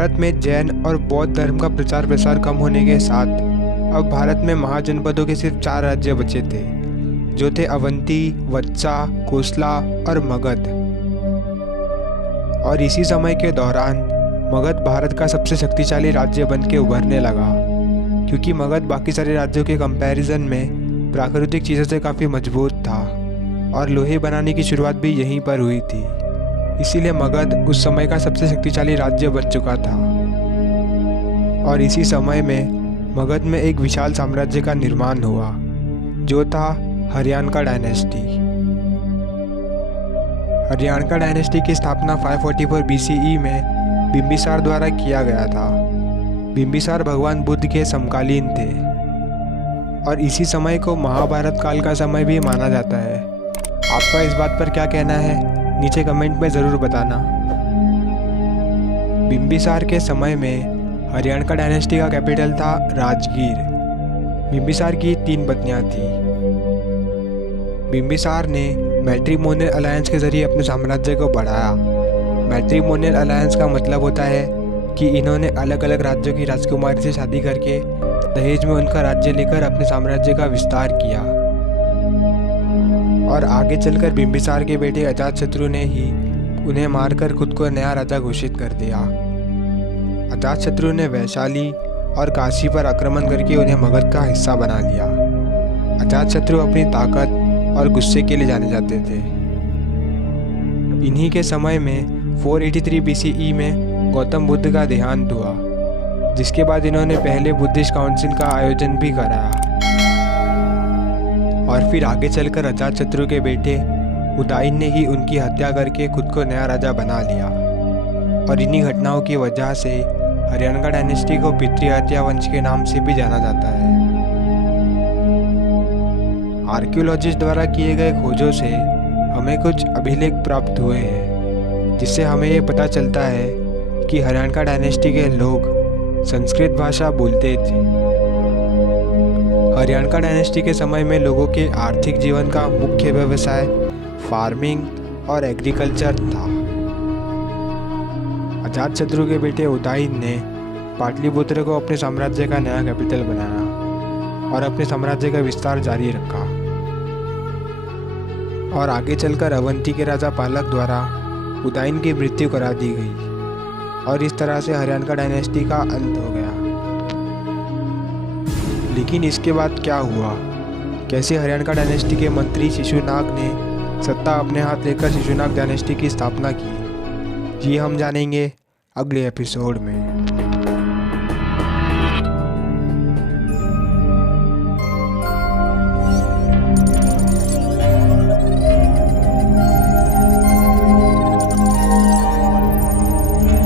भारत में जैन और बौद्ध धर्म का प्रचार प्रसार कम होने के साथ अब भारत में महाजनपदों के सिर्फ 4 राज्य बचे थे, जो थे अवंती, वत्सा, कोसला और मगध। और इसी समय के दौरान मगध भारत का सबसे शक्तिशाली राज्य बन के उभरने लगा, क्योंकि मगध बाकी सारे राज्यों के कंपैरिजन में प्राकृतिक चीज़ों से काफ़ी मजबूत था और लोहे बनाने की शुरुआत भी यहीं पर हुई थी। इसीलिए मगध उस समय का सबसे शक्तिशाली राज्य बन चुका था। और इसी समय में मगध में एक विशाल साम्राज्य का निर्माण हुआ, जो था हरियाणका डायनेस्टी। हरियाणका डायनेस्टी की स्थापना 544 BCE में बिंबिसार द्वारा किया गया था। बिंबिसार भगवान बुद्ध के समकालीन थे और इसी समय को महाभारत काल का समय भी माना जाता है। आपका इस बात पर क्या कहना है, नीचे कमेंट में ज़रूर बताना। बिंबिसार के समय में हरियाणका डायनेस्टी का कैपिटल था राजगीर। बिंबिसार की 3 पत्नियां थीं। बिंबिसार ने मैट्रिमोनियल अलायंस के जरिए अपने साम्राज्य को बढ़ाया। मैट्रिमोनियल अलायंस का मतलब होता है कि इन्होंने अलग अलग राज्यों की राजकुमारी से शादी करके दहेज में उनका राज्य लेकर अपने साम्राज्य का विस्तार किया। और आगे चलकर बिंबिसार के बेटे अजातशत्रु ने ही उन्हें मारकर खुद को नया राजा घोषित कर दिया। अजातशत्रु ने वैशाली और काशी पर आक्रमण करके उन्हें मगध का हिस्सा बना लिया। अजातशत्रु अपनी ताकत और गुस्से के लिए जाने जाते थे। इन्हीं के समय में 483 BCE में गौतम बुद्ध का देहांत हुआ, जिसके बाद इन्होंने पहले बुद्धिस्ट काउंसिल का आयोजन भी कराया। और फिर आगे चलकर अजातशत्रु के बेटे उदयन ने ही उनकी हत्या करके खुद को नया राजा बना लिया। और इन्हीं घटनाओं की वजह से हरियाणका डायनेस्टी को पितृहत्या वंश के नाम से भी जाना जाता है। आर्कियोलॉजिस्ट द्वारा किए गए खोजों से हमें कुछ अभिलेख प्राप्त हुए हैं, जिससे हमें ये पता चलता है कि हरियाणका डायनेस्टी के लोग संस्कृत भाषा बोलते थे। हरियाणका डायनेस्टी के समय में लोगों के आर्थिक जीवन का मुख्य व्यवसाय फार्मिंग और एग्रीकल्चर था। अजातशत्रु के बेटे उदयन ने पाटलिपुत्र को अपने साम्राज्य का नया कैपिटल बनाया और अपने साम्राज्य का विस्तार जारी रखा। और आगे चलकर अवंती के राजा पालक द्वारा उदयन की मृत्यु करा दी गई और इस तरह से हरियाणका डायनेस्टी का अंत हो गया। लेकिन इसके बाद क्या हुआ, कैसे हरियाणका डायनेस्टी के मंत्री शिशुनाग ने सत्ता अपने हाथ लेकर शिशुनाग डायनेस्टी की स्थापना की, ये हम जानेंगे अगले एपिसोड में।